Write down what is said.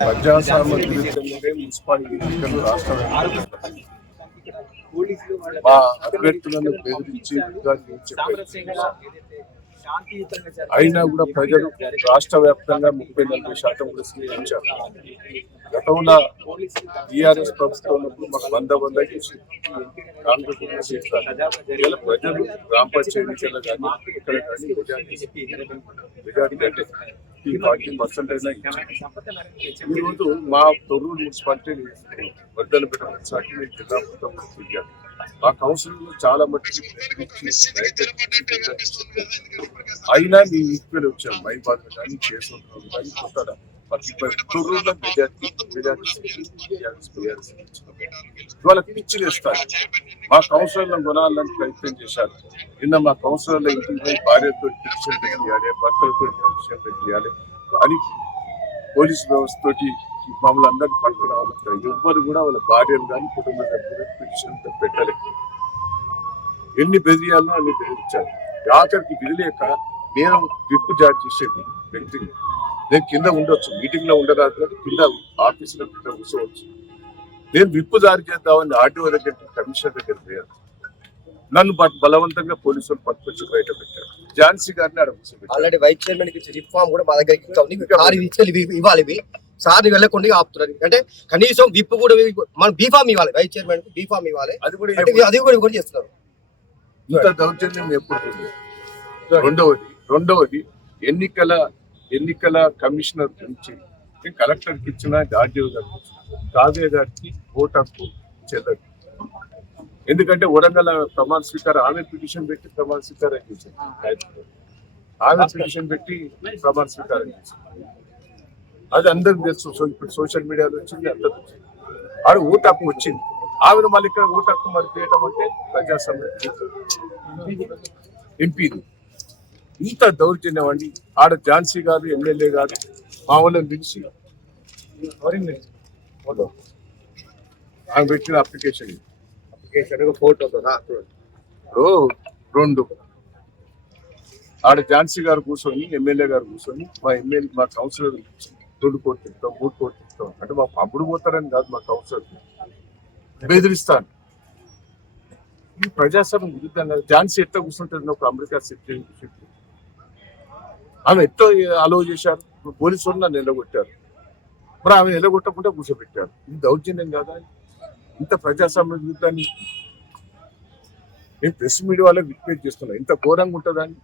ప్రజాస్వామ్య విరుద్ధంగానే మున్సిపాలిటీ ఎన్నికలు రాష్ట్ర మా అభ్యర్థులను బెదిరించి అయినా కూడా ప్రజలు రాష్ట్ర వ్యాప్తంగా 34% కూడా స్వీకరించారు. గతంలో టీఆర్ఎస్ ప్రభుత్వం మాకు 100 చేసి కాంగ్రెస్ ప్రజలు గ్రామ పంచాయతీ ఎన్నికల్లో కానీ ఇక్కడ కానీ మెజార్టీ అంటే 40% అయినా ఈరోజు మా తొర్రూరు మున్సిపాలిటీ వర్ధనపేట మున్సిపాలిటీ జిల్లా మొత్తం మా కౌన్సిల్ చాలా మట్టి అయినా మీ ఈక్వల్ వచ్చాం మైబాద్ కానీ కేశవరావు కానీ కొత్త తొర్రూరులో మెజార్టీ వాళ్ళకి పిచ్చిలు ఇస్తారు. మా కౌన్సిలర్లను కొనాలని ప్రయత్నం చేశారు. నిన్న మా కౌన్సిలర్ల ఇంటికి భార్యతో పిటిషన్ పెట్టియాలి, భర్తలతో పిటిషన్ పెట్టియాలి అని పోలీసు వ్యవస్థతోటి మమ్మల్ని అందరినీ పట్టుకురావాలి. ఎవ్వరు కూడా వాళ్ళ భార్యలు కానీ కుటుంబ సభ్యులు పిటిషన్ పెట్టలేదు. ఎన్ని బెదిరియాలో అన్ని బెదిరించారు. ఆఖరికి విధులేక నేను విప్పు జారీ చేసేది వ్యక్తిని నేను కింద ఉండొచ్చు, మీటింగ్ లో ఉండరాదు కానీ కింద ఆఫీసులో కింద కూర్చోవచ్చు. నేను విప్పు జారీ చేద్దామని ఆర్టీఓ దగ్గర కమిషనర్ దగ్గర పోయాను. నన్ను బలవంతంగా పోలీసులు పట్టుకొచ్చి బయట పెట్టారు. ఝాన్సీ గారిని ఆడ ఆల్రెడీ వైస్ చైర్మన్ రిఫార్మ్ కూడా మా దగ్గర ఇవ్వాలి. సార్ వెళ్ళకుండా ఆపుతున్నారు. అంటే కనీసం విప్ కూడా మనం బీఫామ్ ఇవ్వాలి, వైస్ చైర్మన్ బీఫామ్ ఇవ్వాలి. అది కూడా చేస్తున్నారు. ఇంత దౌర్జన్యం ఎప్పుడు? రెండవది ఎన్నికల కమిషనర్ నుంచి కలెక్టర్కి ఇచ్చిన ఆర్డీఓ గారికి కావ్య గారికి ఓటు హక్కు చెల్లదు. ఎందుకంటే వరంగల్ ప్రమాణ స్వీకారం ఆమె పిటిషన్ పెట్టి ప్రమాణ స్వీకారం చేసింది. ఆమె పిటిషన్ పెట్టి ప్రమాణ స్వీకారం చేసింది. అది అందరికి తెలుసు. ఇప్పుడు సోషల్ మీడియాలో వచ్చింది, అందరికి వచ్చింది. ఆడ ఓటు హక్కు వచ్చింది. ఆమెను మళ్ళీ ఇక్కడ ఓటు హక్కు మరి చేయడం అంటే ప్రజాస్వామ్య ఎంపీది. ఇంత దౌర్జన్యం అండి. ఆడ ఝాన్సీ గారు ఎమ్మెల్యే గారు మా వాళ్ళని పిలిచి ఆమె పెట్టిన అప్లికేషన్ ఫోటో రెండు ఆడ ఝాన్సీ గారు కూర్చొని ఎమ్మెల్యే గారు కూర్చొని మా కౌన్సిలర్ 2 కోట్లు ఇస్తాం 3 కోట్లు ఇస్తాం అంటే మా అప్పుడు పోతారని కాదు, మా కౌన్సిలర్ బెదిరిస్తాను. ఈ ప్రజాస్వామ్యం విరుద్ధంగా ఝాన్సీ ఎట్లా కూర్చుంటుంది? ఒక అమెరికా సిటిజన్ ఆమె ఎట్లా అలో చేశారు? పోలీసు వాళ్ళు నన్ను నిలగొట్టారు. మరి ఆమె నిలగొట్టకుండా కూర్చోబెట్టారు. ఇది దౌర్జన్యం కాదా? ఇంత ప్రజాస్వామ్య విరుద్ధాన్ని నేను ప్రెస్ మీడియా వాళ్ళకి రిక్వెస్ట్ చేస్తున్నా. ఇంత ఘోరంగా ఉంటుందని